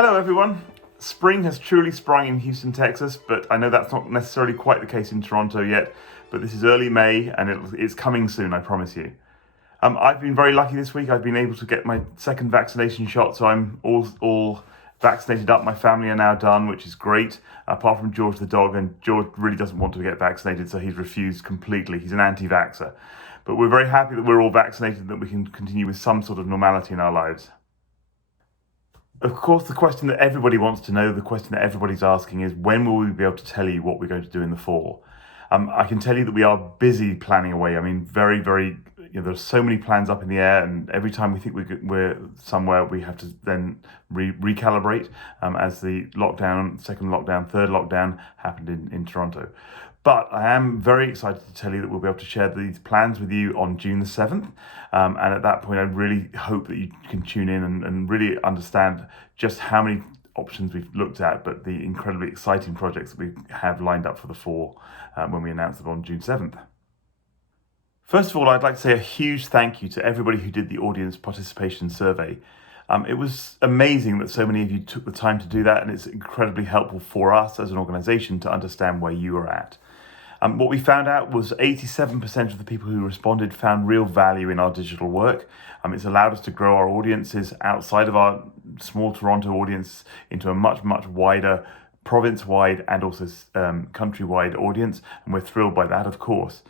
Hello everyone. Spring has truly sprung in Houston, Texas, but I know that's not necessarily quite the case in Toronto yet, but this is early May and it's coming soon, I promise you. I've been very lucky this week. I've been able to get my second vaccination shot, so I'm all vaccinated up. My family are now done, which is great, apart from George the dog, and George really doesn't want to get vaccinated, so he's refused completely. He's an anti-vaxxer. But we're very happy that we're all vaccinated and that we can continue with some sort of normality in our lives. Of course, the question that everybody wants to know, the question that everybody's asking is, when will we be able to tell you what we're going to do in the fall? I can tell you that we are busy planning away. I mean, there's so many plans up in the air, and every time we think we're somewhere, we have to then recalibrate as the lockdown, second lockdown, third lockdown happened in Toronto. But I am very excited to tell you that we'll be able to share these plans with you on June the 7th. And at that point, I really hope that you can tune in and really understand just how many options we've looked at, but the incredibly exciting projects that we have lined up for the fall when we announce them on June 7th. First of all, I'd like to say a huge thank you to everybody who did the audience participation survey. It was amazing that so many of you took the time to do that, and it's incredibly helpful for us as an organisation to understand where you are at. What we found out was 87% of the people who responded found real value in our digital work. It's allowed us to grow our audiences outside of our small Toronto audience into a much, much wider province-wide and also country-wide audience, and we're thrilled by that, of course.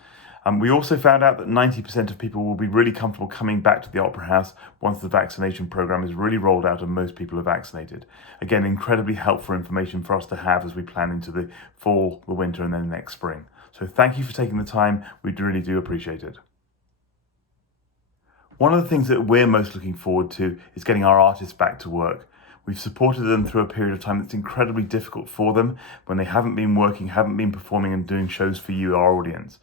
We also found out that 90% of people will be really comfortable coming back to the Opera House once the vaccination program is really rolled out and most people are vaccinated. Again, incredibly helpful information for us to have as we plan into the fall, the winter, and then next spring. So thank you for taking the time. We really do appreciate it. One of the things that we're most looking forward to is getting our artists back to work. We've supported them through a period of time that's incredibly difficult for them when they haven't been working, haven't been performing and doing shows for you, our audience.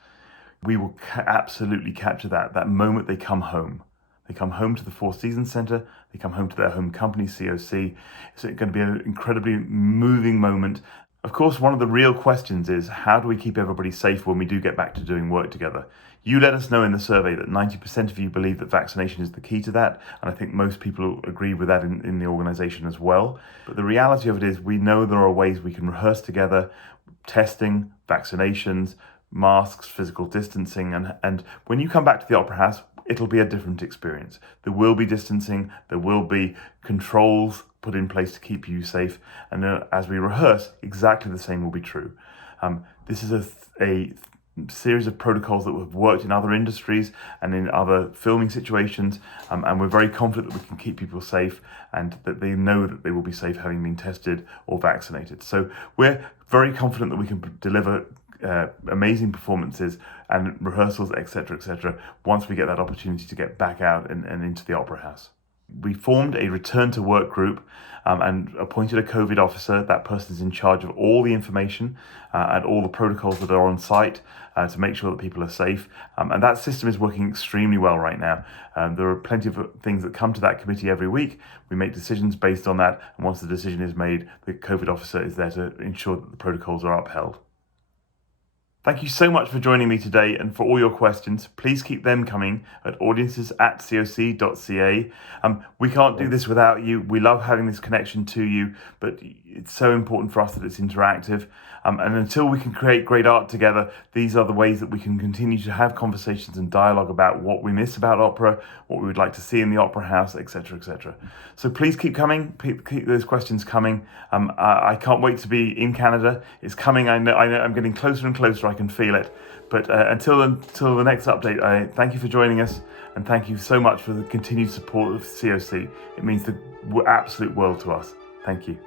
We will absolutely capture that moment they come home. They come home to the Four Seasons Centre, they come home to their home company, COC. It's going to be an incredibly moving moment. Of course, one of the real questions is, how do we keep everybody safe when we do get back to doing work together? You let us know in the survey that 90% of you believe that vaccination is the key to that, and I think most people agree with that in the organisation as well. But the reality of it is, we know there are ways we can rehearse together, testing, vaccinations, masks, physical distancing, and when you come back to the Opera House, it'll be a different experience. There will be distancing, there will be controls put in place to keep you safe, and as we rehearse, exactly the same will be true. This is a series of protocols that have worked in other industries and in other filming situations, and we're very confident that we can keep people safe and that they know that they will be safe having been tested or vaccinated. So we're very confident that we can deliver amazing performances and rehearsals, etc., once we get that opportunity to get back out and into the Opera House. We formed a return to work group and appointed a COVID officer. That person is in charge of all the information and all the protocols that are on site to make sure that people are safe. And that system is working extremely well right now. There are plenty of things that come to that committee every week. We make decisions based on that. And once the decision is made, the COVID officer is there to ensure that the protocols are upheld. Thank you so much for joining me today and for all your questions. Please keep them coming at audiences@coc.ca. We can't do this without you. We love having this connection to you, but it's so important for us that it's interactive. And until we can create great art together, these are the ways that we can continue to have conversations and dialogue about what we miss about opera, what we would like to see in the Opera House, etc. So please keep coming, keep those questions coming. I can't wait to be in Canada. It's coming. I know I'm getting closer and closer. I can feel it. But until the next update, I thank you for joining us, and thank you so much for the continued support of COC. It means the absolute world to us. Thank you.